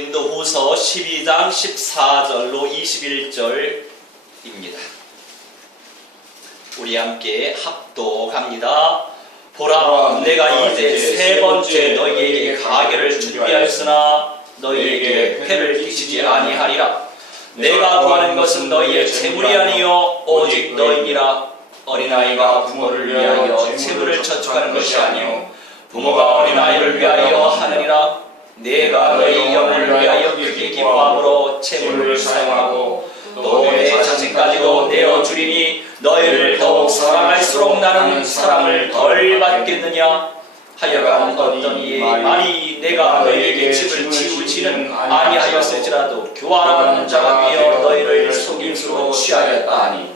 고린도후서 12장 14절로 21절입니다. 우리 함께 합독합니다. 보라, 내가 이제 세 번째 너희에게 가계를 준비하였으나 너희에게 패를 끼치지 아니하리라. 내가 구하는 것은 너희의 재물이 아니요 오직 너희니라. 어린아이가 부모를 위하여 재물을 저축하는 것이 아니요 부모가 어린아이를 위하여 하느니라. 내가 너희 영혼을 위하여 크게 기뻐함으로 재물을 사용하고 또 내 자신까지도 내어주리니 너희를 더욱 사랑할수록 나는 사랑을 덜 받겠느냐. 하여간 어떤 이의 말이 내가 너희에게 집을 지우지는 아니하였을지라도 교활한 자가 되어 너희를 속임수로 취하였다 하니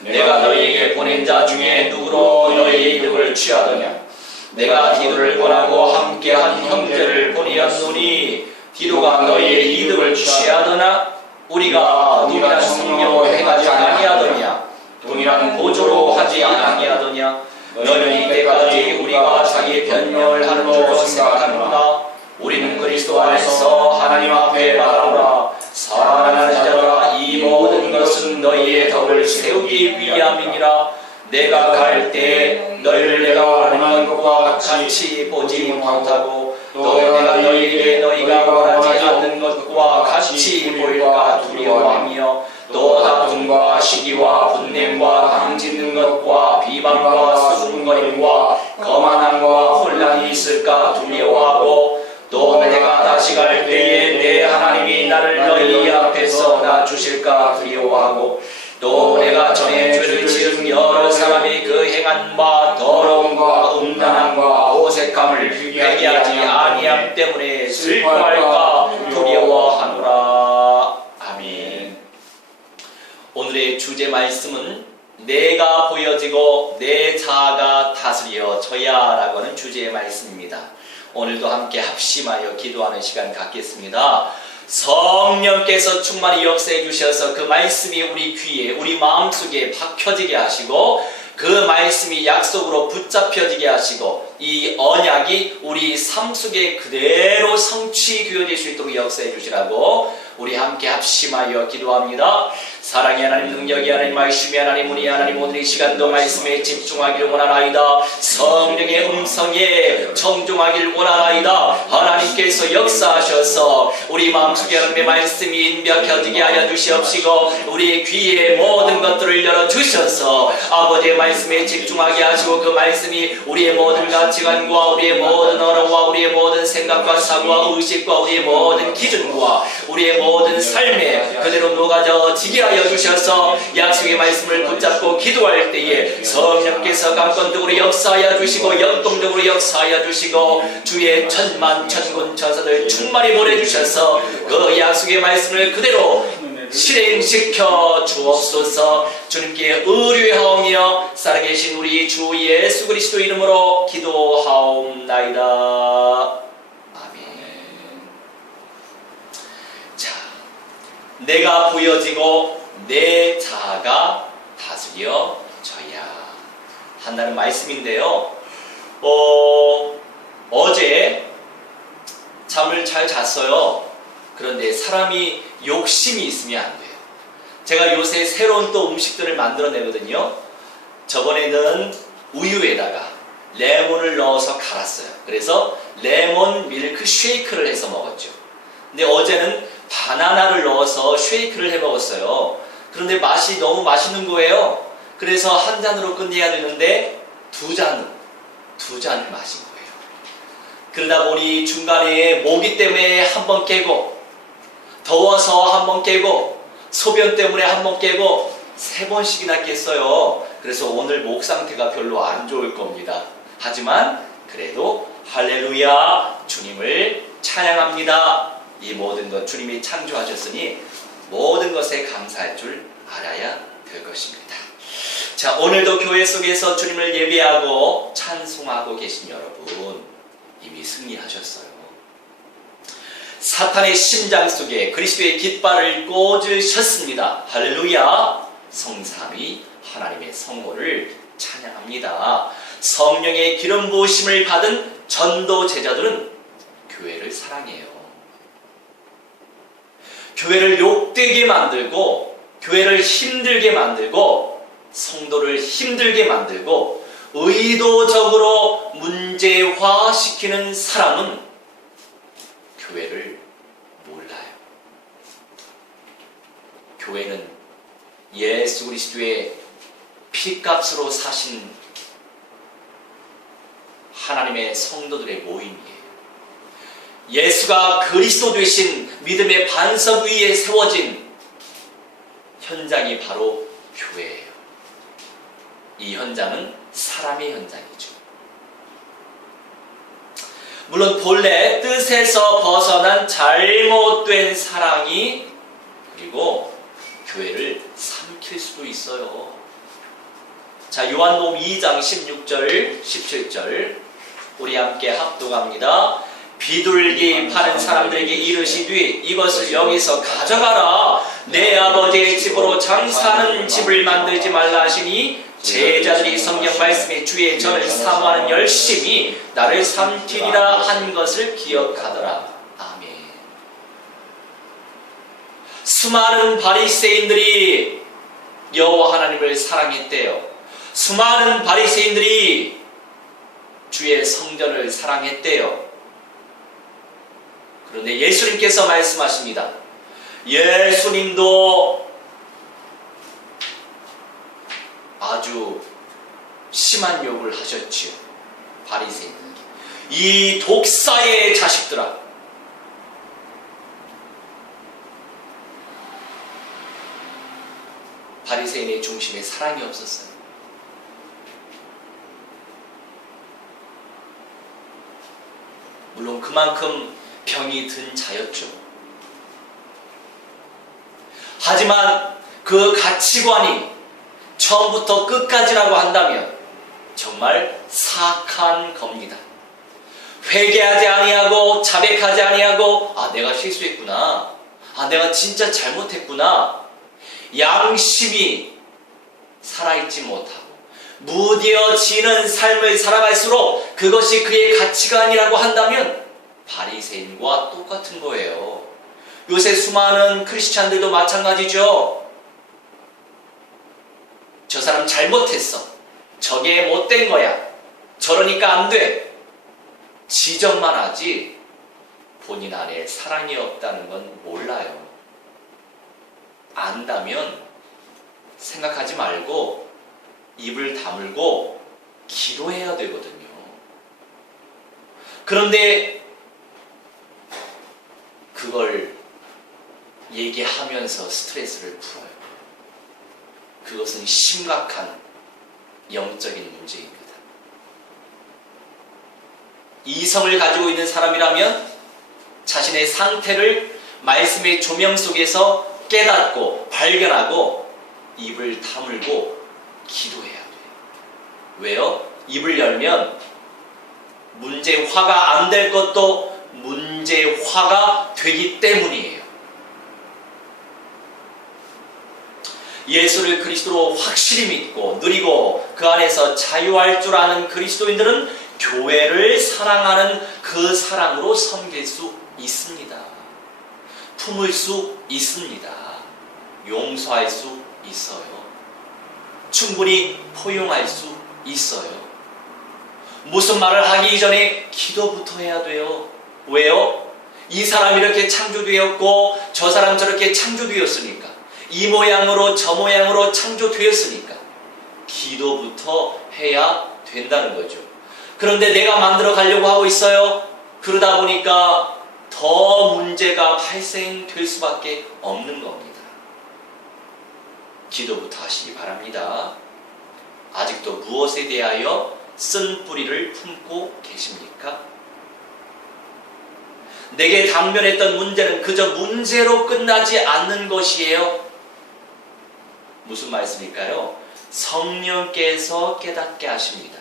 내가 너희에게 보낸 자 중에 누구로 너희의 이득을 취하더냐. 내가 디도를 보내고 함께한 형제를 보내었노니 디도가 너희의 이득을 취하더나 우리가 동일한 성령으로 행하지 아니하더냐. 동일한 보조로 하지 아니하더냐. 너희는 이때까지 우리가 자기의 변명을 하는 줄로 생각하는구나. 우리는 그리스도 안에서 하나님 앞에 바라보라. 사랑하는 자들아, 이 모든 것은 너희의 덕을 세우기 위함이니라. 내가 갈 때 너희를 내가 원하는 것과 같이 보지 못하고 또 내가 너희에게 너희가 원하지 않는 것과 같이 보일까 두려워하며 또 다툼과 시기와 분냄과 강짓는 것과 비방과 수군거림과 거만함과 혼란이 있을까 두려워하고 또 내가 다시 갈 때에 내 하나님이 나를 너희 앞에서 낮추실까 두려워하고 또 내가 전에 죄를 지은 여러 사람이 그 행한 바 더러움과 음란함과 어색함을 회개하지 아니함 때문에 슬퍼할까 두려워하노라. 아멘. 오늘의 주제 말씀은 내가 보여지고 내 자아가 다스려져야 라고 하는 주제의 말씀입니다. 오늘도 함께 합심하여 기도하는 시간 갖겠습니다. 성령께서 충만히 역사해 주셔서 그 말씀이 우리 귀에 우리 마음속에 박혀지게 하시고 그 말씀이 약속으로 붙잡혀지게 하시고 이 언약이 우리 삶 속에 그대로 성취되어질 수 있도록 역사해 주시라고 우리 함께 합심하여 기도합니다. 사랑의 하나님, 능력의 하나님, 말씀의 하나님, 우리 하나님, 오늘 이 시간도 말씀에 집중하기를 원하나이다. 성령의 음성에 정종하기를 원하나이다. 하나님께서 역사하셔서 우리 마음속에 하나님의 말씀이 인벽해지게 하여 주시옵시고 우리 귀에 모든 것들을 열어주셔서 아버지의 말씀에 집중하게 하시고 그 말씀이 우리의 모든 가치관과 우리의 모든 언어와 우리의 모든 생각과 사고와 의식과 우리의 모든 기준과 우리의 모든 삶에 그대로 녹아져지게 하여 주셔서 약속의 말씀을 붙잡고 기도할 때에 성령께서 감건적으로 역사하여 주시고 역동적으로 역사하여 주시고 주의 천만 천군 천사들 충만히 보내주셔서 그 약속의 말씀을 그대로 실행시켜 주옵소서. 주님께 의뢰하오며 살아계신 우리 주 예수 그리스도 이름으로 기도하옵나이다. 아멘. 자, 내가 보여지고 내 자아가 다스려져야 한다는 말씀인데요. 어제 잠을 잘 잤어요. 그런데 사람이 욕심이 있으면 안 돼요. 제가 요새 새로운 또 음식들을 만들어내거든요. 저번에는 우유에다가 레몬을 넣어서 갈았어요. 그래서 레몬 밀크 쉐이크를 해서 먹었죠. 근데 어제는 바나나를 넣어서 쉐이크를 해 먹었어요. 그런데 맛이 너무 맛있는 거예요. 그래서 한 잔으로 끝내야 되는데 두 잔을 마신 거예요. 그러다 보니 중간에 모기 때문에 한 번 깨고 더워서 한 번 깨고 소변 때문에 한 번 깨고 3번씩이나 깼어요. 그래서 오늘 목 상태가 별로 안 좋을 겁니다. 하지만 그래도 할렐루야, 주님을 찬양합니다. 이 모든 것 주님이 창조하셨으니 모든 것에 감사할 줄 알아야 될 것입니다. 자, 오늘도 교회 속에서 주님을 예배하고 찬송하고 계신 여러분 이미 승리하셨어요. 사탄의 심장 속에 그리스도의 깃발을 꽂으셨습니다. 할렐루야. 성삼위 하나님의 성호를 찬양합니다. 성령의 기름 부으심을 받은 전도 제자들은 교회를 사랑해요. 교회를 욕되게 만들고 교회를 힘들게 만들고 성도를 힘들게 만들고 의도적으로 문제화시키는 사람은 교회를 몰라요. 교회는 예수 그리스도의 피값으로 사신 하나님의 성도들의 모임이에요. 예수가 그리스도 되신 믿음의 반석 위에 세워진 현장이 바로 교회예요. 이 현장은 사람의 현장이죠. 물론 본래 뜻에서 벗어난 잘못된 사랑이 그리고 교회를 삼킬 수도 있어요. 자, 요한복음 2장 16절 17절 우리 함께 합독합니다. 비둘기 파는 사람들에게 이르시되 이것을 여기서 가져가라. 내 아버지의 집으로 장사하는 집을 만들지 말라 하시니 제자들이 성경 말씀에 주의 전을 사모하는 열심히 나를 삼키리라 한 것을 기억하더라. 아멘. 수많은 바리새인들이 여호와 하나님을 사랑했대요. 수많은 바리새인들이 주의 성전을 사랑했대요. 그런데 예수님께서 말씀하십니다. 예수님도 아주 심한 욕을 하셨지요. 바리새인들에게. 이 독사의 자식들아. 바리새인의 중심에 사랑이 없었어요. 물론 그만큼 병이 든 자였죠. 하지만 그 가치관이 처음부터 끝까지라고 한다면 정말 사악한 겁니다. 회개하지 아니하고 자백하지 아니하고 내가 실수했구나. 내가 진짜 잘못했구나. 양심이 살아있지 못하고 무뎌지는 삶을 살아갈수록 그것이 그의 가치관이라고 한다면 바리새인과 똑같은 거예요. 요새 수많은 크리스찬들도 마찬가지죠. 저 사람 잘못했어. 저게 못된 거야. 저러니까 안 돼. 지적만 하지 본인 안에 사랑이 없다는 건 몰라요. 안다면 생각하지 말고 입을 다물고 기도해야 되거든요. 그런데 그걸 얘기하면서 스트레스를 풀어요. 그것은 심각한 영적인 문제입니다. 이성을 가지고 있는 사람이라면 자신의 상태를 말씀의 조명 속에서 깨닫고 발견하고 입을 다물고 기도해야 돼요. 왜요? 입을 열면 문제화가 안 될 것도 문제화가 되기 때문이에요. 예수를 그리스도로 확실히 믿고 누리고 그 안에서 자유할 줄 아는 그리스도인들은 교회를 사랑하는 그 사랑으로 섬길 수 있습니다. 품을 수 있습니다. 용서할 수 있어요. 충분히 포용할 수 있어요. 무슨 말을 하기 전에 기도부터 해야 돼요. 왜요? 이 사람이 이렇게 창조되었고 저 사람 저렇게 창조되었으니까, 이 모양으로 저 모양으로 창조되었으니까 기도부터 해야 된다는 거죠. 그런데 내가 만들어 가려고 하고 있어요. 그러다 보니까 더 문제가 발생될 수밖에 없는 겁니다. 기도부터 하시기 바랍니다. 아직도 무엇에 대하여 쓴 뿌리를 품고 계십니까? 내게 당면했던 문제는 그저 문제로 끝나지 않는 것이에요. 무슨 말씀일까요? 성령께서 깨닫게 하십니다.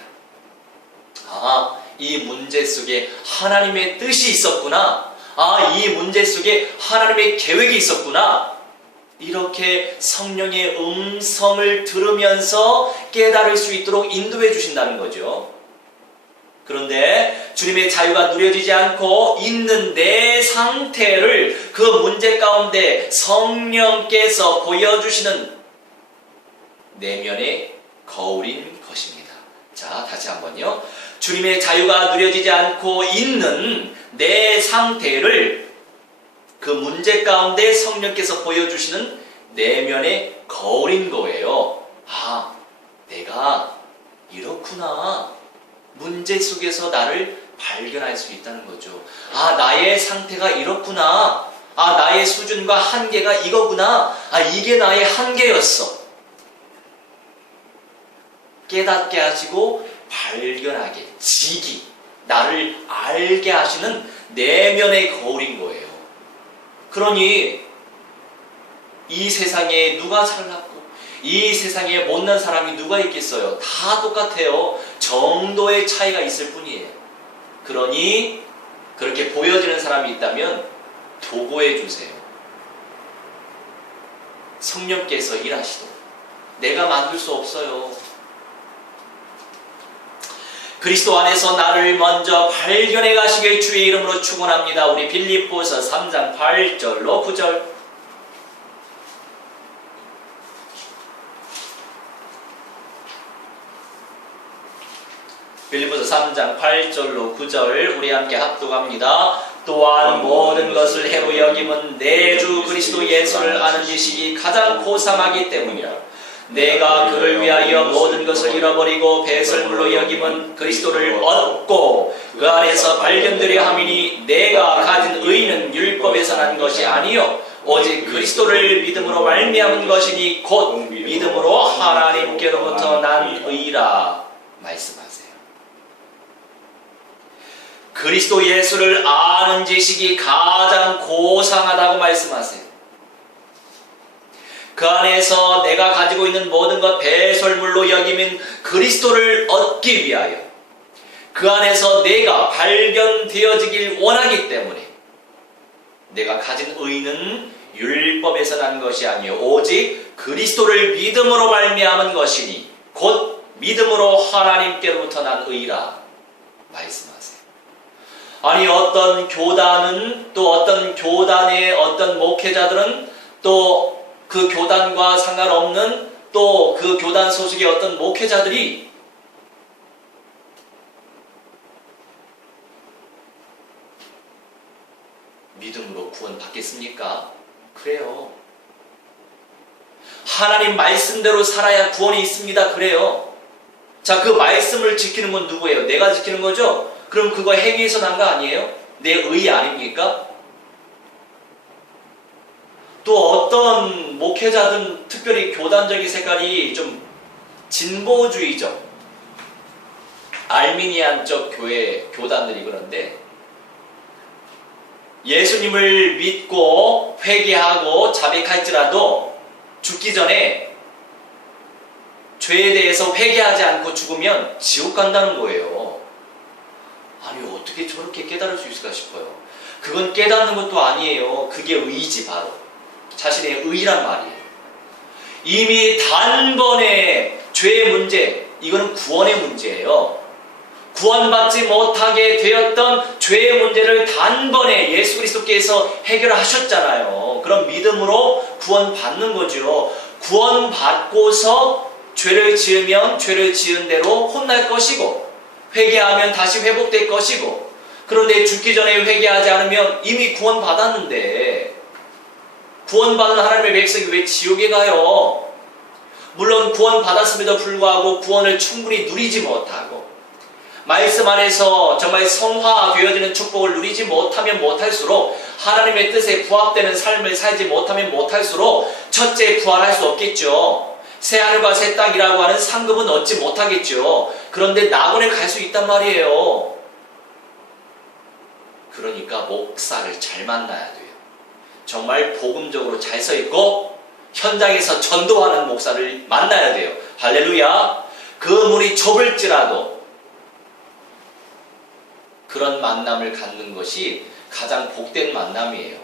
이 문제 속에 하나님의 뜻이 있었구나. 이 문제 속에 하나님의 계획이 있었구나. 이렇게 성령의 음성을 들으면서 깨달을 수 있도록 인도해 주신다는 거죠. 그런데 주님의 자유가 누려지지 않고 있는 내 상태를 그 문제 가운데 성령께서 보여주시는 내면의 거울인 것입니다. 자, 다시 한번요. 주님의 자유가 누려지지 않고 있는 내 상태를 그 문제 가운데 성령께서 보여주시는 내면의 거울인 거예요. 아, 내가 이렇구나. 문제 속에서 나를 발견할 수 있다는 거죠. 아, 나의 상태가 이렇구나. 아, 나의 수준과 한계가 이거구나. 아, 이게 나의 한계였어. 깨닫게 하시고 발견하게, 지기, 나를 알게 하시는 내면의 거울인 거예요. 그러니 이 세상에 누가 잘났고 이 세상에 못난 사람이 누가 있겠어요? 다 똑같아요. 정도의 차이가 있을 뿐이에요. 그러니 그렇게 보여지는 사람이 있다면 도구해 주세요. 성령께서 일하시도록. 내가 만들 수 없어요. 그리스도 안에서 나를 먼저 발견해 가시길 주의 이름으로 축원합니다. 우리 빌립보서 3장 8절로 9절. 빌립보서 3장 8절로 9절 우리 함께 합독합니다. 또한 모든 것을 해로 여김은 내 주 그리스도 예수를 아는 지식이 가장 고상하기 때문이라. 내가 그를 위하여 모든 것을 잃어버리고 배설물로 여김은 그리스도를 얻고 그 안에서 발견되려 함이니 내가 가진 의는 율법에서 난 것이 아니요 오직 그리스도를 믿음으로 말미암은 것이니 곧 믿음으로 하나님께로부터 난 의라. 말씀하세요. 그리스도 예수를 아는 지식이 가장 고상하다고 말씀하세요. 그 안에서 내가 가지고 있는 모든 것 배설물로 여기면 그리스도를 얻기 위하여 그 안에서 내가 발견되어지길 원하기 때문에 내가 가진 의는 율법에서 난 것이 아니요 오직 그리스도를 믿음으로 말미암은 것이니 곧 믿음으로 하나님께로부터 난 의라. 말씀하세요. 아니, 어떤 교단은 또 어떤 교단의 어떤 목회자들은 또 그 교단과 상관없는 또 그 교단 소속의 어떤 목회자들이 믿음으로 구원 받겠습니까? 그래요. 하나님 말씀대로 살아야 구원이 있습니다. 그래요. 자, 그 말씀을 지키는 건 누구예요? 내가 지키는 거죠? 그럼 그거 행위에서 난 거 아니에요? 내 의 아닙니까? 또 어떤 목회자든 특별히 교단적인 색깔이 좀 진보주의적 알미니안적 교회 교단들이 그런데 예수님을 믿고 회개하고 자백할지라도 죽기 전에 죄에 대해서 회개하지 않고 죽으면 지옥 간다는 거예요. 아니, 어떻게 저렇게 깨달을 수 있을까 싶어요. 그건 깨닫는 것도 아니에요. 그게 의지, 바로 자신의 의란 말이에요. 이미 단번에 죄의 문제, 이거는 구원의 문제예요. 구원받지 못하게 되었던 죄의 문제를 단번에 예수 그리스도께서 해결하셨잖아요. 그럼 믿음으로 구원받는 거죠. 구원받고서 죄를 지으면 죄를 지은 대로 혼날 것이고 회개하면 다시 회복될 것이고, 그런데 죽기 전에 회개하지 않으면 이미 구원받았는데 구원받은 하나님의 백성이 왜 지옥에 가요? 물론 구원받았음에도 불구하고 구원을 충분히 누리지 못하고 말씀 안에서 정말 성화되어지는 축복을 누리지 못하면 못할수록 하나님의 뜻에 부합되는 삶을 살지 못하면 못할수록 첫째 부활할 수 없겠죠. 새하늘과 새 땅이라고 하는 상급은 얻지 못하겠죠. 그런데 낙원에 갈 수 있단 말이에요. 그러니까 목사를 잘 만나야 돼요. 정말 복음적으로 잘 서있고 현장에서 전도하는 목사를 만나야 돼요. 할렐루야. 그 문이 좁을지라도 그런 만남을 갖는 것이 가장 복된 만남이에요.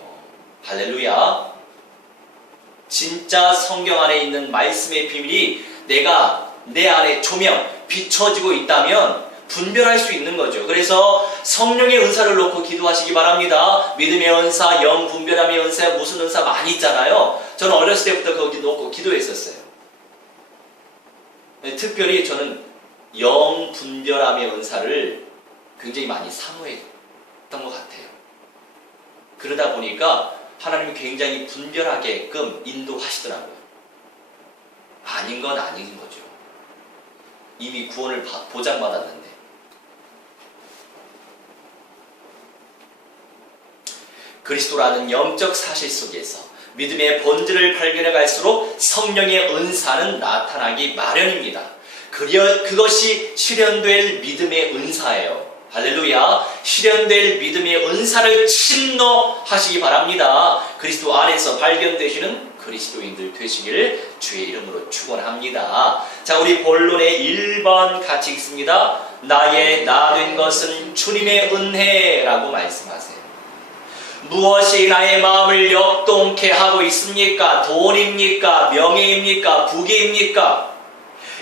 할렐루야. 진짜 성경 안에 있는 말씀의 비밀이 내가 내 안에 조명, 비춰지고 있다면 분별할 수 있는 거죠. 그래서 성령의 은사를 놓고 기도하시기 바랍니다. 믿음의 은사, 영 분별함의 은사, 무슨 은사 많이 있잖아요. 저는 어렸을 때부터 거기 놓고 기도했었어요. 특별히 저는 영 분별함의 은사를 굉장히 많이 사모했던 것 같아요. 그러다 보니까 하나님이 굉장히 분별하게끔 인도하시더라고요. 아닌 건 아닌 거죠. 이미 구원을 보장받았는데. 그리스도라는 영적 사실 속에서 믿음의 본질을 발견해 갈수록 성령의 은사는 나타나기 마련입니다. 그것이 실현될 믿음의 은사예요. 할렐루야. 실현될 믿음의 은사를 침노하시기 바랍니다. 그리스도 안에서 발견되시는 그리스도인들 되시기를 주의 이름으로 축원합니다. 자, 우리 본론의 1번 같이 읽습니다. 나의 나 된 것은 주님의 은혜라고 말씀하세요. 무엇이 나의 마음을 역동케 하고 있습니까? 돈입니까? 명예입니까? 부귀입니까?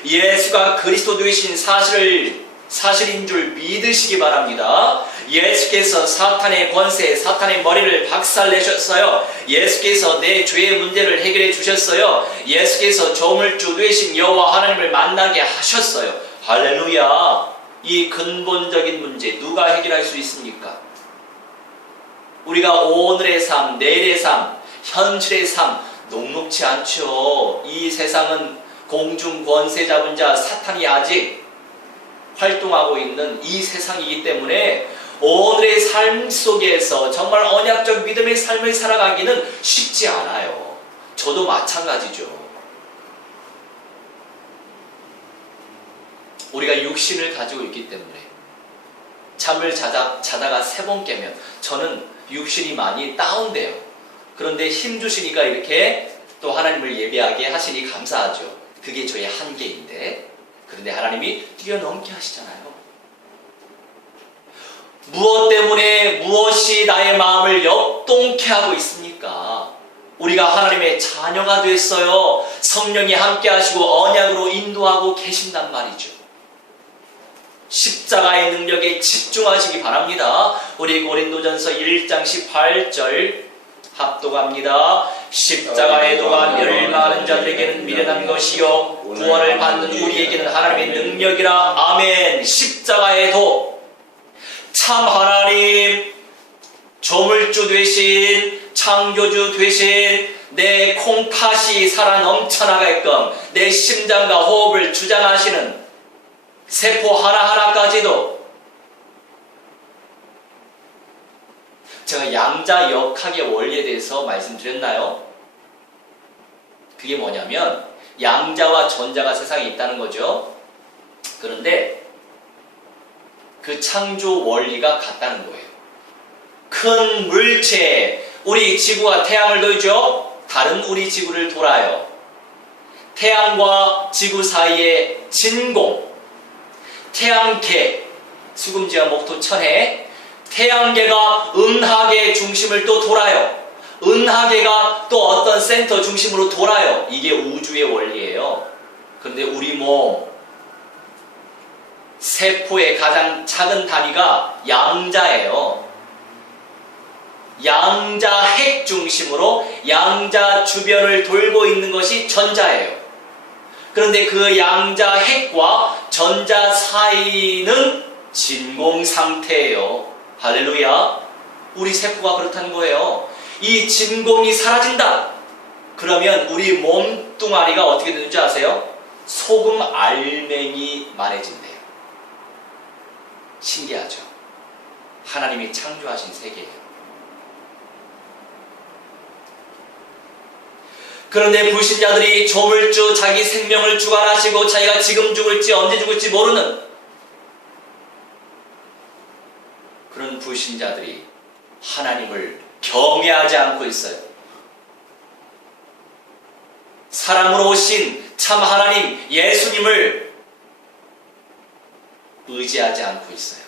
예수가 그리스도 되신 사실인 줄 믿으시기 바랍니다. 예수께서 사탄의 권세, 사탄의 머리를 박살내셨어요. 예수께서 내 죄의 문제를 해결해 주셨어요. 예수께서 조물주 되신 여호와 하나님을 만나게 하셨어요. 할렐루야. 이 근본적인 문제 누가 해결할 수 있습니까? 우리가 오늘의 삶, 내일의 삶, 현실의 삶 녹록지 않죠. 이 세상은 공중 권세 잡은 자 사탄이 아직 활동하고 있는 이 세상이기 때문에 오늘의 삶 속에서 정말 언약적 믿음의 삶을 살아가기는 쉽지 않아요. 저도 마찬가지죠. 우리가 육신을 가지고 있기 때문에 잠을 자다가 3번 깨면 저는 육신이 많이 다운돼요. 그런데 힘 주시니까 이렇게 또 하나님을 예배하게 하시니 감사하죠. 그게 저의 한계인데, 그런데 하나님이 뛰어넘게 하시잖아요. 무엇 때문에 무엇이 나의 마음을 역동케 하고 있습니까? 우리가 하나님의 자녀가 됐어요. 성령이 함께 하시고 언약으로 인도하고 계신단 말이죠. 십자가의 능력에 집중하시기 바랍니다. 우리 고린도전서 1장 18절 합독합니다. 십자가의 도가 멸망하는 자들에게는 미련한 것이요 구원을 받는 우리에게는 하나님의 능력이라. 아멘. 십자가의 도, 참 하나님, 조물주 되신, 창조주 되신 내 콩팥이 살아 넘쳐나게끔 내 심장과 호흡을 주장하시는 세포 하나하나까지도. 제가 양자역학의 원리에 대해서 말씀드렸나요? 그게 뭐냐면 양자와 전자가 세상에 있다는 거죠. 그런데 그 창조 원리가 같다는 거예요. 큰 물체, 우리 지구가 태양을 돌죠. 달은 우리 지구를 돌아요. 태양과 지구 사이에 진공, 태양계, 수금지와 목토 천해, 태양계가 은하계의 중심을 또 돌아요. 은하계가 또 어떤 센터 중심으로 돌아요. 이게 우주의 원리예요. 그런데 우리 몸, 세포의 가장 작은 단위가 양자예요. 양자 핵 중심으로 양자 주변을 돌고 있는 것이 전자예요. 그런데 그 양자 핵과 전자 사이는 진공 상태예요. 할렐루야. 우리 세포가 그렇다는 거예요. 이 진공이 사라진다. 그러면 우리 몸뚱아리가 어떻게 되는지 아세요? 소금 알맹이만해진대요. 신기하죠? 하나님이 창조하신 세계예요. 그런데 불신자들이 조물주, 자기 생명을 주관하시고 자기가 지금 죽을지 언제 죽을지 모르는 그런 불신자들이 하나님을 경외하지 않고 있어요. 사람으로 오신 참 하나님 예수님을 의지하지 않고 있어요.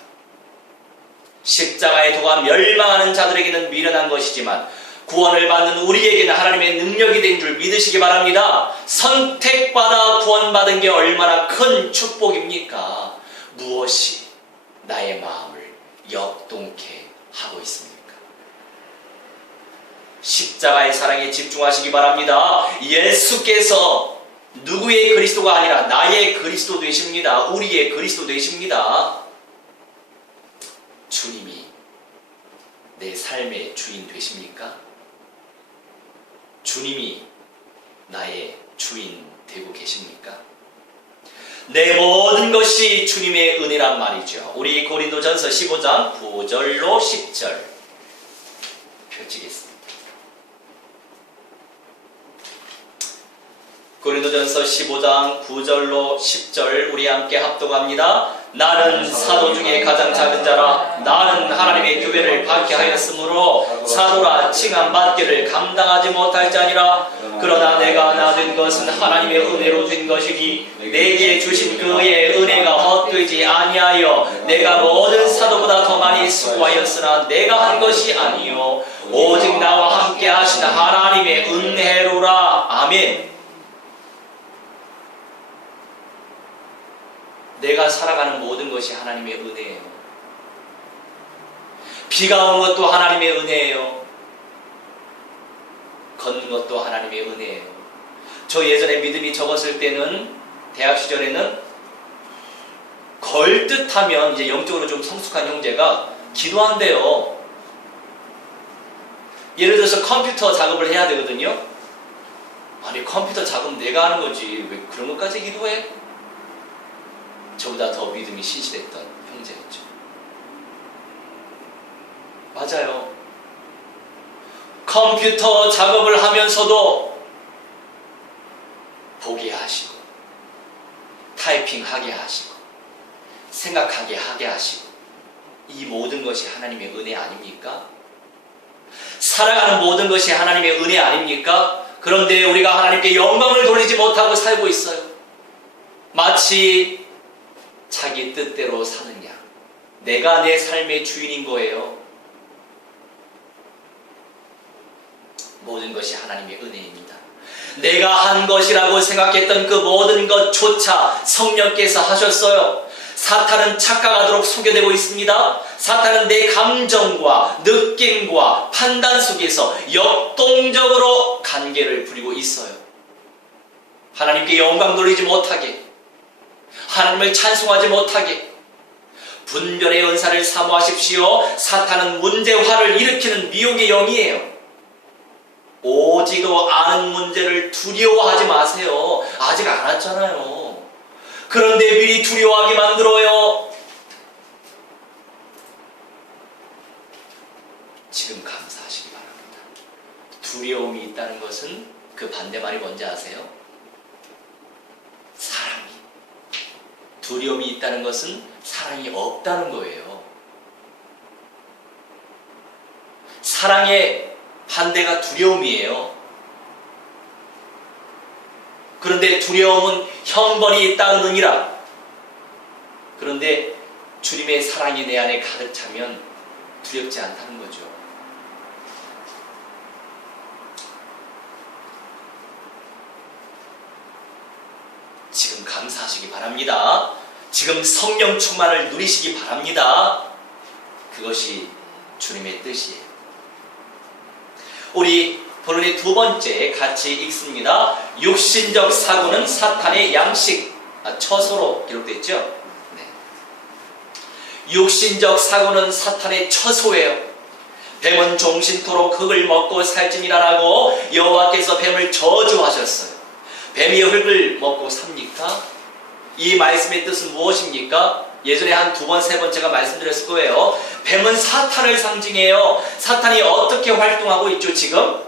십자가의 도가 멸망하는 자들에게는 미련한 것이지만 구원을 받는 우리에게는 하나님의 능력이 된 줄 믿으시기 바랍니다. 선택받아 구원받은 게 얼마나 큰 축복입니까? 무엇이 나의 마음을 역동케 하고 있습니까? 십자가의 사랑에 집중하시기 바랍니다. 예수께서 누구의 그리스도가 아니라 나의 그리스도 되십니다. 우리의 그리스도 되십니다. 주님이 내 삶의 주인 되십니까? 주님이 나의 주인 되고 계십니까? 내 모든 것이 주님의 은혜란 말이죠. 우리 고린도전서 15장 9절로 10절 펼치겠습니다. 고린도전서 15장 9절로 10절 우리 함께 합독합니다. 나는 사도 중에 가장 작은 자라. 나는 하나님의 교회를 받게 하였으므로 사도라 칭함받기를 감당하지 못할 자니라. 그러나 내가 낳은 것은 하나님의 은혜로 된 것이니 내게 주신 그의 은혜가 헛되지 아니하여 내가 모든 사도보다 더 많이 수고하였으나 내가 한 것이 아니요 오직 나와 함께 하신 하나님의 은혜로라. 아멘. 내가 살아가는 모든 것이 하나님의 은혜예요. 비가 오는 것도 하나님의 은혜예요. 걷는 것도 하나님의 은혜예요. 저 예전에 믿음이 적었을 때는 대학 시절에는 걸듯하면 이제 영적으로 좀 성숙한 형제가 기도한대요. 예를 들어서 컴퓨터 작업을 해야 되거든요. 아니 컴퓨터 작업 내가 하는 거지 왜 그런 것까지 기도해? 저보다 더 믿음이 신실했던 형제였죠. 맞아요. 컴퓨터 작업을 하면서도 보게 하시고 타이핑하게 하시고 생각하게 하게 하시고 이 모든 것이 하나님의 은혜 아닙니까? 살아가는 모든 것이 하나님의 은혜 아닙니까? 그런데 우리가 하나님께 영광을 돌리지 못하고 살고 있어요. 마치 자기 뜻대로 사느냐. 내가 내 삶의 주인인 거예요. 모든 것이 하나님의 은혜입니다. 내가 한 것이라고 생각했던 그 모든 것조차 성령께서 하셨어요. 사탄은 착각하도록 소개되고 있습니다. 사탄은 내 감정과 느낌과 판단 속에서 역동적으로 관계를 부리고 있어요. 하나님께 영광 돌리지 못하게, 하나님을 찬송하지 못하게, 분별의 은사를 사모하십시오. 사탄은 문제화를 일으키는 미혹의 영이에요. 오지도 않은 문제를 두려워하지 마세요. 아직 안 왔잖아요. 그런데 미리 두려워하게 만들어요. 지금 감사하시기 바랍니다. 두려움이 있다는 것은 그 반대말이 뭔지 아세요? 사랑이. 두려움이 있다는 것은 사랑이 없다는 거예요. 사랑의 반대가 두려움이에요. 그런데 두려움은 형벌이 따르느니라. 그런데 주님의 사랑이 내 안에 가득 차면 두렵지 않다는 거죠. 지금 감사하시기 바랍니다. 지금 성령 충만을 누리시기 바랍니다. 그것이 주님의 뜻이에요. 우리 본문의 두 번째 같이 읽습니다. 육신적 사고는 사탄의 양식, 처소로 기록됐죠? 네. 육신적 사고는 사탄의 처소예요. 뱀은 종신토록 흙을 먹고 살지니라라고 여호와께서 뱀을 저주하셨어요. 뱀이 흙을 먹고 삽니까? 이 말씀의 뜻은 무엇입니까? 예전에 한 두 번, 세 번 제가 말씀드렸을 거예요. 뱀은 사탄을 상징해요. 사탄이 어떻게 활동하고 있죠, 지금?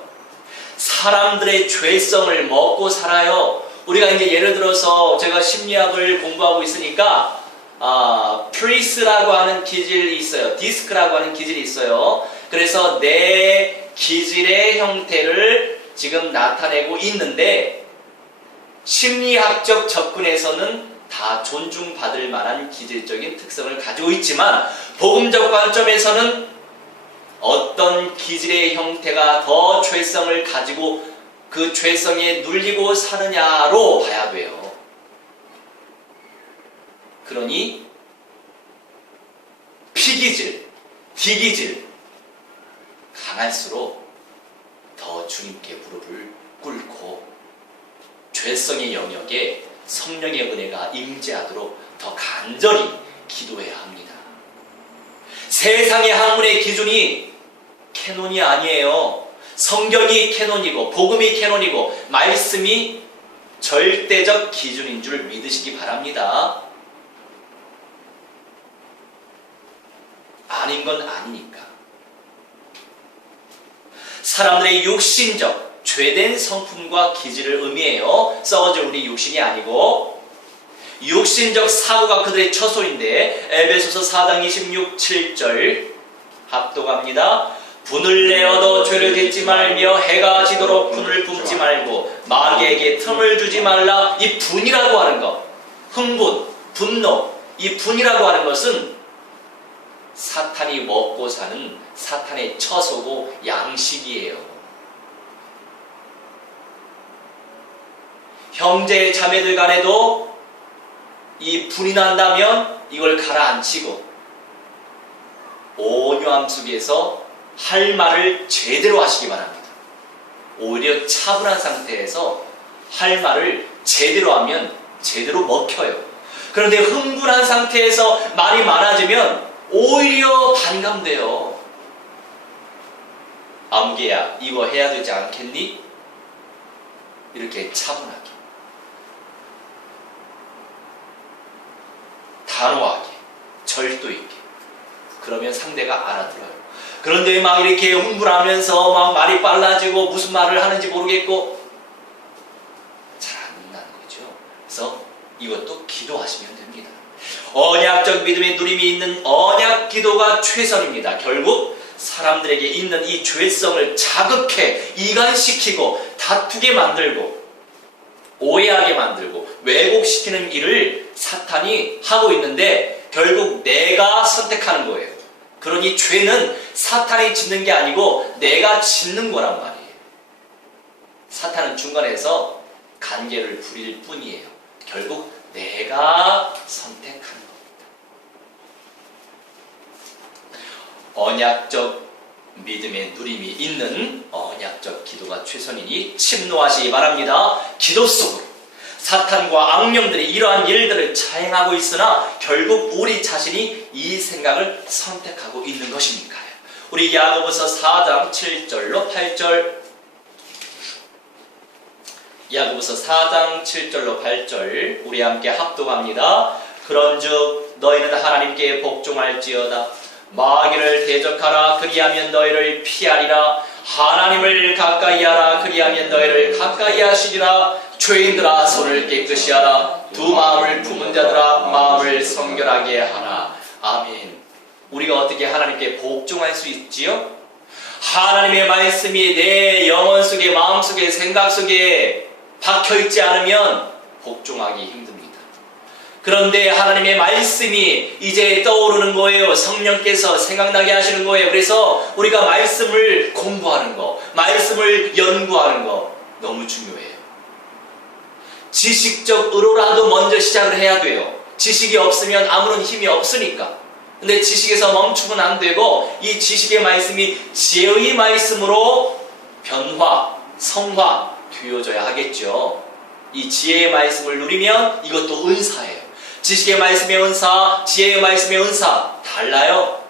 사람들의 죄성을 먹고 살아요. 우리가 이제 예를 들어서 제가 심리학을 공부하고 있으니까 프리스라고 하는 기질이 있어요. 디스크라고 하는 기질이 있어요. 그래서 내 기질의 형태를 지금 나타내고 있는데 심리학적 접근에서는 다 존중받을 만한 기질적인 특성을 가지고 있지만 복음적 관점에서는 어떤 기질의 형태가 더 죄성을 가지고 그 죄성에 눌리고 사느냐로 봐야 돼요. 그러니 희기질, 희기질 강할수록 더 주님께 무릎을 꿇고 죄성의 영역에 성령의 은혜가 임재하도록 더 간절히 기도해야 합니다. 세상의 학문의 기준이 캐논이 아니에요. 성경이 캐논이고 복음이 캐논이고 말씀이 절대적 기준인 줄 믿으시기 바랍니다. 아닌 건 아니니까. 사람들의 육신적 죄된 성품과 기질을 의미해요. 썩어질 우리 육신이 아니고 육신적 사고가 그들의 처소인데 에베소서 4장 26, 7절 합독합니다. 분을 내어도 죄를 짓지 말며 해가 지도록 분을 붓지 말고 마귀에게 틈을 주지 말라. 이 분이라고 하는 것, 흥분, 분노, 이 분이라고 하는 것은 사탄이 먹고 사는 사탄의 처소고 양식이에요. 형제 자매들 간에도 이 분이 난다면 이걸 가라앉히고 온유함 속에서 할 말을 제대로 하시기 바랍니다. 오히려 차분한 상태에서 할 말을 제대로 하면 제대로 먹혀요. 그런데 흥분한 상태에서 말이 많아지면 오히려 반감돼요. 암개야, 이거 해야 되지 않겠니? 이렇게 차분하게, 단호하게, 절도 있게. 그러면 상대가 알아들어요. 그런데 막 이렇게 흥분하면서 막 말이 빨라지고 무슨 말을 하는지 모르겠고 잘 안 된다는 거죠. 그래서 이것도 기도하시면 됩니다. 언약적 믿음의 누림이 있는 언약 기도가 최선입니다. 결국 사람들에게 있는 이 죄성을 자극해 이간시키고 다투게 만들고 오해하게 만들고 왜곡시키는 일을 사탄이 하고 있는데 결국 내가 선택하는 거예요. 그러니 죄는 사탄이 짓는 게 아니고 내가 짓는 거란 말이에요. 사탄은 중간에서 관계를 부릴 뿐이에요. 결국 내가 선택하는 겁니다. 언약적 믿음의 누림이 있는 언약적 기도가 최선이니 침노하시기 바랍니다. 기도 속으로 사탄과 악령들이 이러한 일들을 자행하고 있으나 결국 우리 자신이 이 생각을 선택하고 있는 것이니까요. 우리 야고보서 4장 7절로 8절, 야고보서 4장 7절로 8절 우리 함께 합독합니다. 그런즉 너희는 하나님께 복종할지어다. 마귀를 대적하라. 그리하면 너희를 피하리라. 하나님을 가까이 하라. 그리하면 너희를 가까이 하시리라. 죄인들아 손을 깨끗이 하라. 두 마음을 품은 자들아 마음을 성결하게 하라. 아멘. 우리가 어떻게 하나님께 복종할 수 있지요? 하나님의 말씀이 내 영혼 속에, 마음 속에, 생각 속에 박혀있지 않으면 복종하기 힘듭니다. 그런데 하나님의 말씀이 이제 떠오르는 거예요. 성령께서 생각나게 하시는 거예요. 그래서 우리가 말씀을 공부하는 거, 말씀을 연구하는 거 너무 중요해요. 지식적으로라도 먼저 시작을 해야 돼요. 지식이 없으면 아무런 힘이 없으니까. 근데 지식에서 멈추면 안 되고 이 지식의 말씀이 지혜의 말씀으로 변화, 성화 되어져야 하겠죠. 이 지혜의 말씀을 누리면 이것도 은사예요. 지식의 말씀의 은사, 지혜의 말씀의 은사 달라요.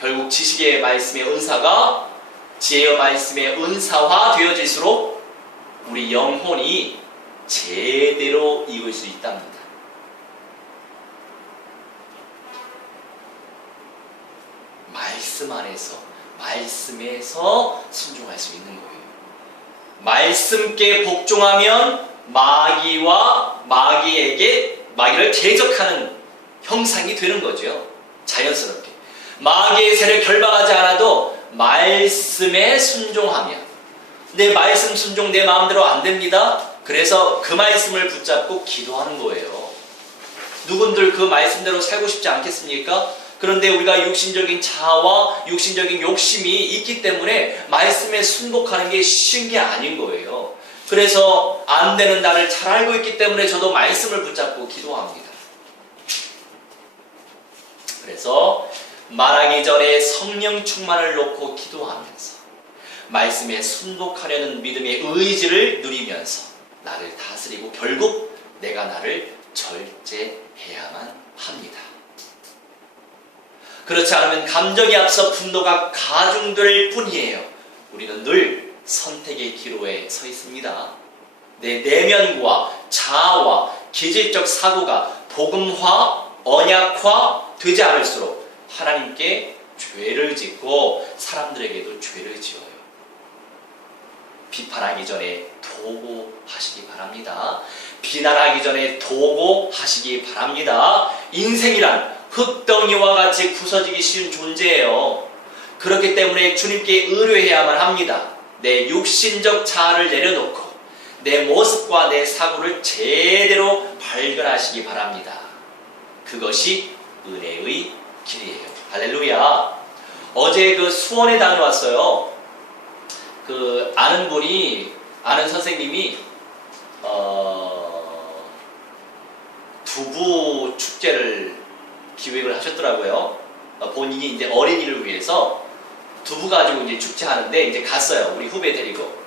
결국 지식의 말씀의 은사가 지혜의 말씀의 은사화 되어질수록 우리 영혼이 제대로 익을 수 있답니다. 말씀 안에서, 말씀에서 순종할 수 있는 거예요. 말씀께 복종하면 마귀와 마귀를 대적하는 형상이 되는 거죠. 자연스럽게. 마귀의 세를 결박하지 않아도 말씀에 순종하면. 내 말씀 순종 내 마음대로 안 됩니다. 그래서 그 말씀을 붙잡고 기도하는 거예요. 누군들 그 말씀대로 살고 싶지 않겠습니까? 그런데 우리가 육신적인 자아와 육신적인 욕심이 있기 때문에 말씀에 순복하는 게 쉬운 게 아닌 거예요. 그래서 안 되는 나를 잘 알고 있기 때문에 저도 말씀을 붙잡고 기도합니다. 그래서 말하기 전에 성령 충만을 놓고 기도하면서 말씀에 순복하려는 믿음의 의지를 누리면서 나를 다스리고 결국 내가 나를 절제해야만 합니다. 그렇지 않으면 감정이 앞서 분노가 가중될 뿐이에요. 우리는 늘 선택의 기로에 서 있습니다. 내 내면과 자아와 기질적 사고가 복음화, 언약화 되지 않을수록 하나님께 죄를 짓고 사람들에게도 죄를 지어요. 비판하기 전에 도고하시기 바랍니다. 비난하기 전에 도고하시기 바랍니다. 인생이란 흙덩이와 같이 부서지기 쉬운 존재예요. 그렇기 때문에 주님께 의뢰해야만 합니다. 내 육신적 자아를 내려놓고 내 모습과 내 사고를 제대로 발견하시기 바랍니다. 그것이 은혜의 길이에요. 할렐루야. 어제 그 수원에 다녀왔어요. 아는 선생님이 두부 축제를 기획을 하셨더라고요. 본인이 이제 어린이를 위해서 두부 가지고 이제 축제하는데 이제 갔어요. 우리 후배 데리고.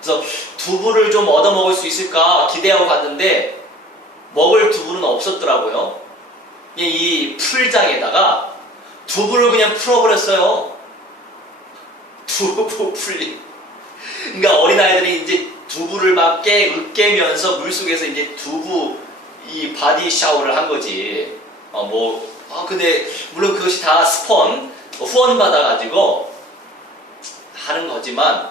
그래서 두부를 좀 얻어 먹을 수 있을까 기대하고 갔는데 먹을 두부는 없었더라고요. 이 풀장에다가 두부를 그냥 풀어버렸어요. 두부 풀림. 그러니까 어린아이들이 이제 두부를 막 으깨면서 물속에서 이제 두부 이 바디 샤워를 한 거지. 근데 물론 그것이 다 후원 받아가지고 하는 거지만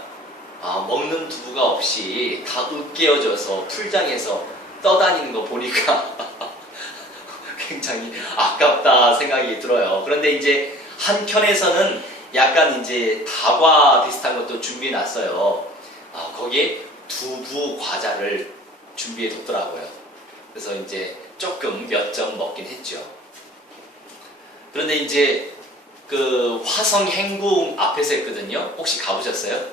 먹는 두부가 없이 다 으깨어져서 풀장에서 떠다니는 거 보니까 굉장히 아깝다 생각이 들어요. 그런데 이제 한켠에서는 약간 이제 다과 비슷한 것도 준비해 놨어요. 거기에 두부 과자를 준비해 뒀더라고요. 그래서 이제 조금 몇 점 먹긴 했죠. 그런데 이제 그 화성행궁 앞에서 했거든요. 혹시 가보셨어요?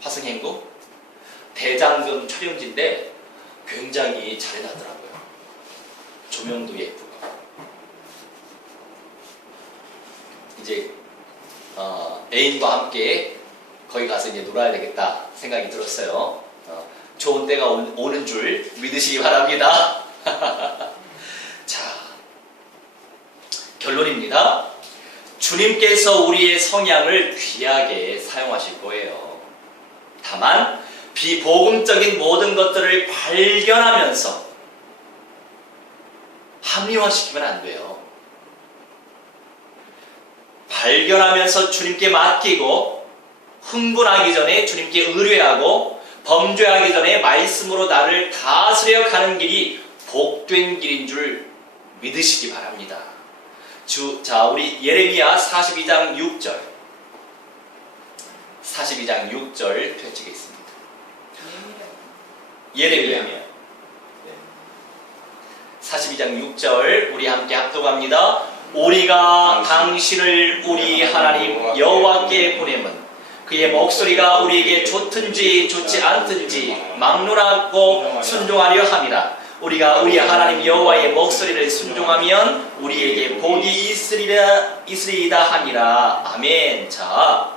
화성행궁? 대장금 촬영지인데 굉장히 잘 해놨더라고요. 조명도 예쁘고. 이제 애인과 함께 거기 가서 이제 놀아야 되겠다 생각이 들었어요. 좋은 때가 오는 줄 믿으시기 바랍니다. 자, 결론입니다. 주님께서 우리의 성향을 귀하게 사용하실 거예요. 다만 비복음적인 모든 것들을 발견하면서 합리화시키면 안 돼요. 발견하면서 주님께 맡기고 흥분하기 전에 주님께 의뢰하고 범죄하기 전에 말씀으로 나를 다스려 가는 길이 복된 길인 줄 믿으시기 바랍니다. 자, 우리 예레미야 42장 6절 42장 6절 펼치겠습니다. 예레미야 42장 6절 우리 함께 합독합니다. 우리가 당신을 우리 하나님 여호와께 보내면 그의 목소리가 우리에게 좋든지 좋지 않든지 막론하고 순종하려 함이라. 우리가 우리 하나님 여호와의 목소리를 순종하면 우리에게 복이 있으리이다 하니라. 아멘. 자,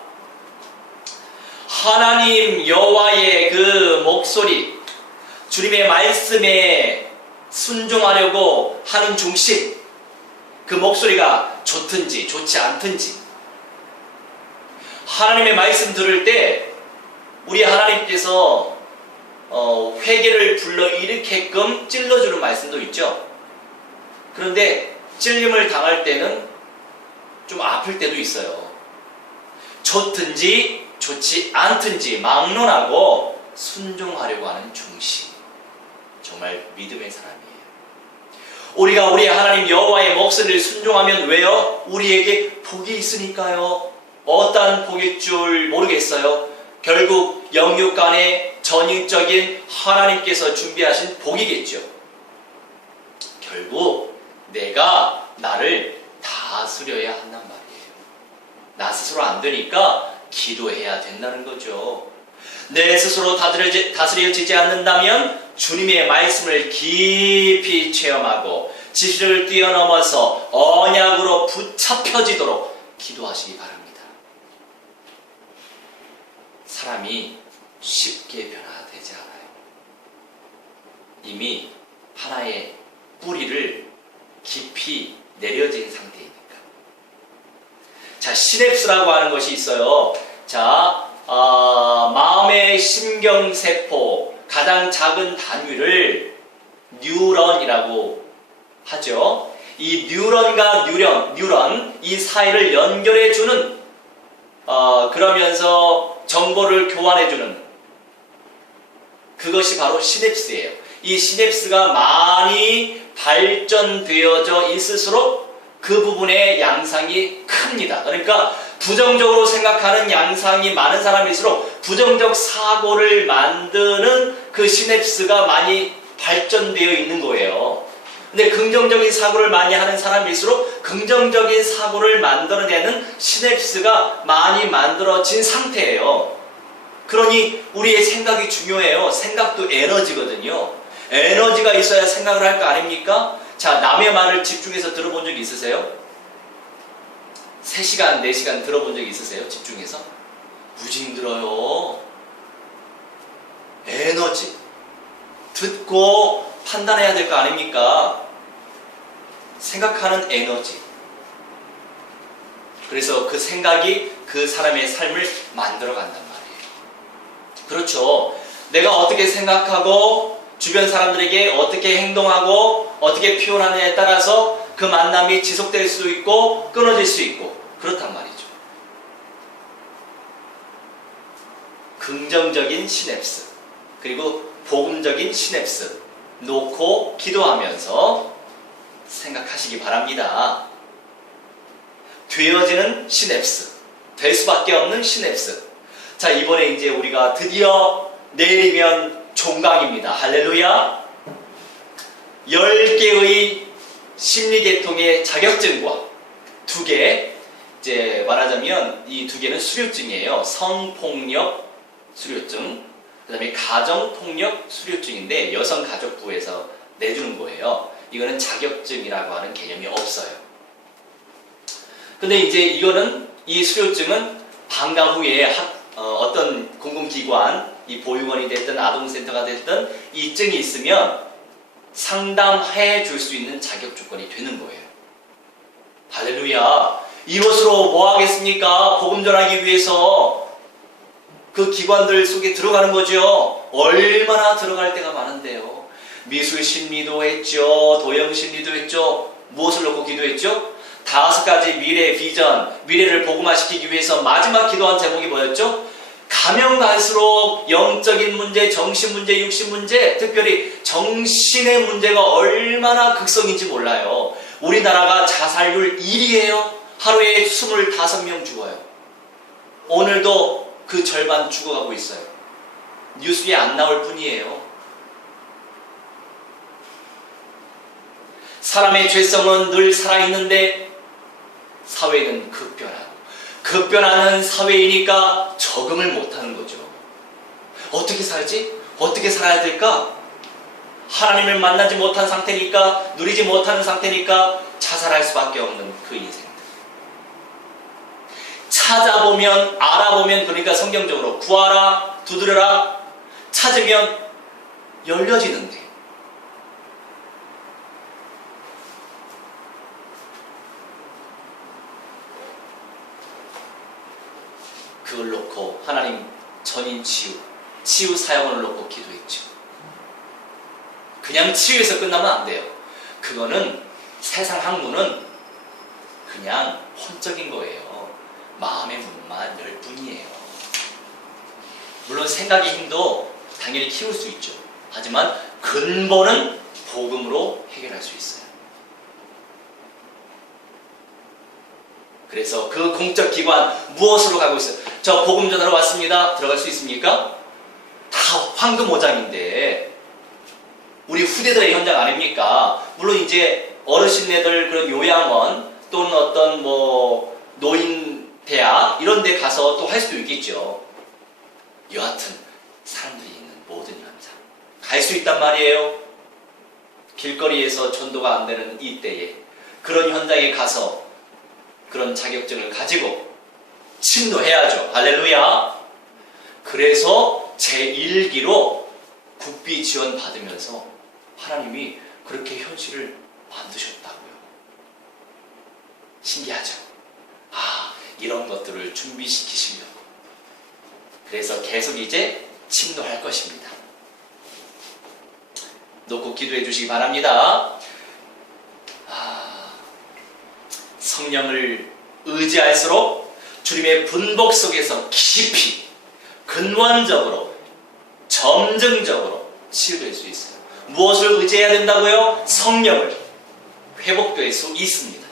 하나님 여호와의 그 목소리, 주님의 말씀에 순종하려고 하는 중심, 그 목소리가 좋든지 좋지 않든지, 하나님의 말씀 들을 때 우리 하나님께서 회개를 불러일으게끔 찔러주는 말씀도 있죠. 그런데 찔림을 당할 때는 좀 아플 때도 있어요. 좋든지 좋지 않든지 막론하고 순종하려고 하는 중심, 정말 믿음의 사람이에요. 우리가 우리 하나님 여호와의 목소리를 순종하면 왜요? 우리에게 복이 있으니까요. 어떠한 복일 줄 모르겠어요. 결국 영육 간의 전인적인 하나님께서 준비하신 복이겠죠. 결국 내가 나를 다스려야 한단 말이에요. 나 스스로 안 되니까 기도해야 된다는 거죠. 내 스스로 다스려지지 않는다면 주님의 말씀을 깊이 체험하고 지식을 뛰어넘어서 언약으로 붙잡혀지도록 기도하시기 바랍니다. 사람이 쉽게 변화되지 않아요. 이미 하나의 뿌리를 깊이 내려진 상태이니까. 자, 시냅스라고 하는 것이 있어요. 자, 마음의 신경세포 가장 작은 단위를 뉴런이라고 하죠. 이 뉴런과 뉴런 이 사이를 연결해주는 그러면서 정보를 교환해주는 그것이 바로 시냅스예요. 이 시냅스가 많이 발전되어져 있을수록 그 부분의 양상이 큽니다. 그러니까 부정적으로 생각하는 양상이 많은 사람일수록 부정적 사고를 만드는 그 시냅스가 많이 발전되어 있는 거예요. 근데 긍정적인 사고를 많이 하는 사람일수록 긍정적인 사고를 만들어내는 시냅스가 많이 만들어진 상태예요. 그러니 우리의 생각이 중요해요. 생각도 에너지거든요. 에너지가 있어야 생각을 할 거 아닙니까? 자, 남의 말을 집중해서 들어본 적이 있으세요? 3시간, 4시간 들어본 적이 있으세요? 집중해서? 무지 힘들어요. 에너지. 듣고 판단해야 될 거 아닙니까? 생각하는 에너지. 그래서 그 생각이 그 사람의 삶을 만들어 간단 말이에요. 그렇죠. 내가 어떻게 생각하고 주변 사람들에게 어떻게 행동하고 어떻게 표현하느냐에 따라서 그 만남이 지속될 수도 있고 끊어질 수 있고 그렇단 말이죠. 긍정적인 시냅스 그리고 복음적인 시냅스 놓고 기도하면서 생각하시기 바랍니다. 되어지는 시냅스, 될 수밖에 없는 시냅스. 자, 이번에 이제 우리가 드디어 내일이면 종강입니다. 할렐루야. 10개의 심리계통의 자격증과 2개, 이제 말하자면 이 2개는 수료증이에요. 성폭력 수료증, 그 다음에 가정폭력 수료증인데 여성가족부에서 내주는 거예요. 이거는 자격증이라고 하는 개념이 없어요. 근데 이제 이거는 이 수료증은 방과 후에 어떤 공공기관, 이 보육원이 됐든 아동센터가 됐든 이 증이 있으면 상담해 줄 수 있는 자격 조건이 되는 거예요. 할렐루야. 이것으로 뭐 하겠습니까? 복음 전하기 위해서 그 기관들 속에 들어가는 거죠. 얼마나 들어갈 때가 많은데요. 미술 심리도 했죠. 도형 심리도 했죠. 무엇을 놓고 기도했죠? 5가지 미래 비전, 미래를 복음화시키기 위해서 마지막 기도한 제목이 뭐였죠? 가면 갈수록 영적인 문제, 정신 문제, 육신 문제, 특별히 정신의 문제가 얼마나 극성인지 몰라요. 우리나라가 자살률 1위예요. 하루에 25명 죽어요. 오늘도 그 절반 죽어가고 있어요. 뉴스에 안 나올 뿐이에요. 사람의 죄성은 늘 살아있는데 사회는 급변하는 사회이니까 적응을 못하는 거죠. 어떻게 살지? 어떻게 살아야 될까? 하나님을 만나지 못한 상태니까, 누리지 못하는 상태니까 자살할 수밖에 없는 그 인생들. 찾아보면, 알아보면, 그러니까 성경적으로 구하라, 두드려라, 찾으면 열려지는데 그걸 놓고 하나님 전인 치유 사역을 놓고 기도했죠. 그냥 치유해서 끝나면 안 돼요. 그거는 세상 학문은 그냥 혼적인 거예요. 마음의 문만 열 뿐이에요. 물론 생각의 힘도 당연히 키울 수 있죠. 하지만 근본은 복음으로 해결할 수 있어요. 그래서 그 공적 기관 무엇으로 가고 있어요? 저 복음 전하러 왔습니다. 들어갈 수 있습니까? 다 황금 오장인데 우리 후대들의 현장 아닙니까? 물론 이제 어르신네들 그런 요양원 또는 어떤 뭐 노인 대학 이런 데 가서 또 할 수도 있겠죠. 여하튼 사람들이 있는 모든 현장 갈 수 있단 말이에요. 길거리에서 전도가 안 되는 이때에 그런 현장에 가서 그런 자격증을 가지고 침노해야죠. 할렐루야. 그래서 제1기로 국비 지원 받으면서 하나님이 그렇게 현실을 만드셨다고요. 신기하죠? 이런 것들을 준비시키시려고. 그래서 계속 이제 침노할 것입니다. 놓고 기도해 주시기 바랍니다. 성령을 의지할수록 주님의 분복 속에서 깊이 근원적으로 점증적으로 치유될 수 있어요. 무엇을 의지해야 된다고요? 성령을. 회복될 수 있습니다.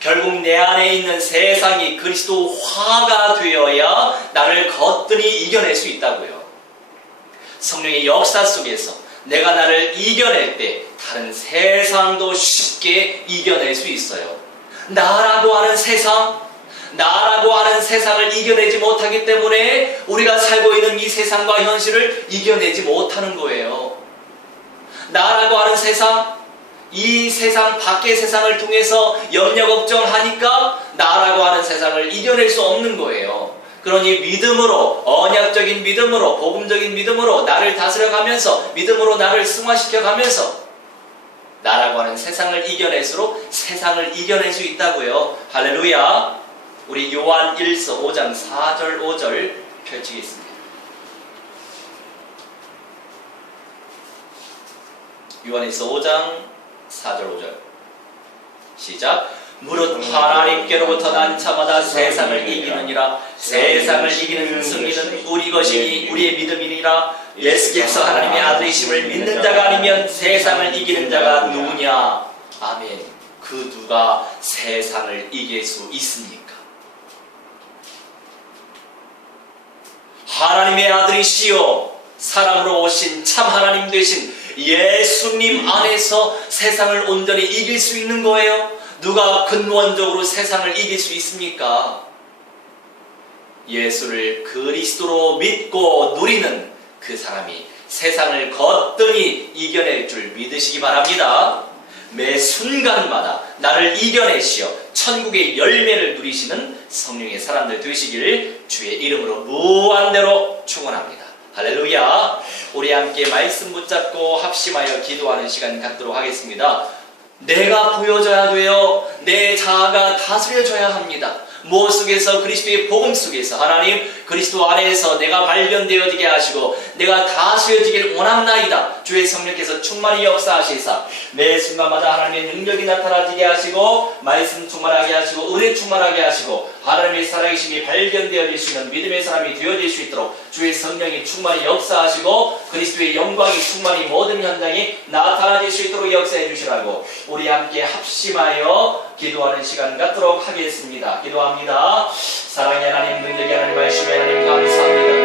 결국 내 안에 있는 세상이 그리스도화가 되어야 나를 거뜬히 이겨낼 수 있다고요. 성령의 역사 속에서 내가 나를 이겨낼 때 다른 세상도 쉽게 이겨낼 수 있어요. 나라고 하는 세상, 나라고 하는 세상을 이겨내지 못하기 때문에 우리가 살고 있는 이 세상과 현실을 이겨내지 못하는 거예요. 나라고 하는 세상, 이 세상 밖의 세상을 통해서 염려 걱정하니까 나라고 하는 세상을 이겨낼 수 없는 거예요. 그러니 믿음으로, 언약적인 믿음으로, 복음적인 믿음으로 나를 다스려가면서, 믿음으로 나를 승화시켜가면서 나라고 하는 세상을 이겨낼수록 세상을 이겨낼 수 있다고요. 할렐루야. 우리 요한 1서 5장 4절 5절 펼치겠습니다. 요한 1서 5장 4절 5절 시작. 무릇 하나님께로부터 난 자마다 세상을 이기느니라. 세상을 이기는 승리는 우리 것이니 우리의 믿음이니라. 예수께서 하나님의 아들이심을 믿는 자가 아니면 세상을 이기는 자가 누구냐. 아멘. 그 누가 세상을 이길 수 있습니까? 하나님의 아들이시요 사람으로 오신 참 하나님 되신 예수님 안에서 세상을 온전히 이길 수 있는 거예요. 누가 근원적으로 세상을 이길 수 있습니까? 예수를 그리스도로 믿고 누리는 그 사람이 세상을 거뜬히 이겨낼 줄 믿으시기 바랍니다. 매 순간마다 나를 이겨내시어 천국의 열매를 누리시는 성령의 사람들 되시길 주의 이름으로 무한대로 축원합니다. 할렐루야. 우리 함께 말씀 붙잡고 합심하여 기도하는 시간 갖도록 하겠습니다. 내가 보여져야 돼요. 내 자아가 다스려져야 합니다. 무엇 속에서? 그리스도의 복음 속에서 하나님 그리스도 안에서 내가 발견되어지게 하시고 내가 다스려지길 원합나이다. 주의 성령께서 충만히 역사하시사 매 순간마다 하나님의 능력이 나타나지게 하시고 말씀 충만하게 하시고 은혜 충만하게 하시고 하나님의 살아계심이 발견되어질 수 있는 믿음의 사람이 되어질 수 있도록 주의 성령이 충만히 역사하시고 그리스도의 영광이 충만히 모든 현장이 나타나질 수 있도록 역사해 주시라고 우리 함께 합심하여 기도하는 시간 갖도록 하겠습니다. 기도합니다. 사랑의 하나님, 능력의 하나님, 말씀의 하나님 감사합니다.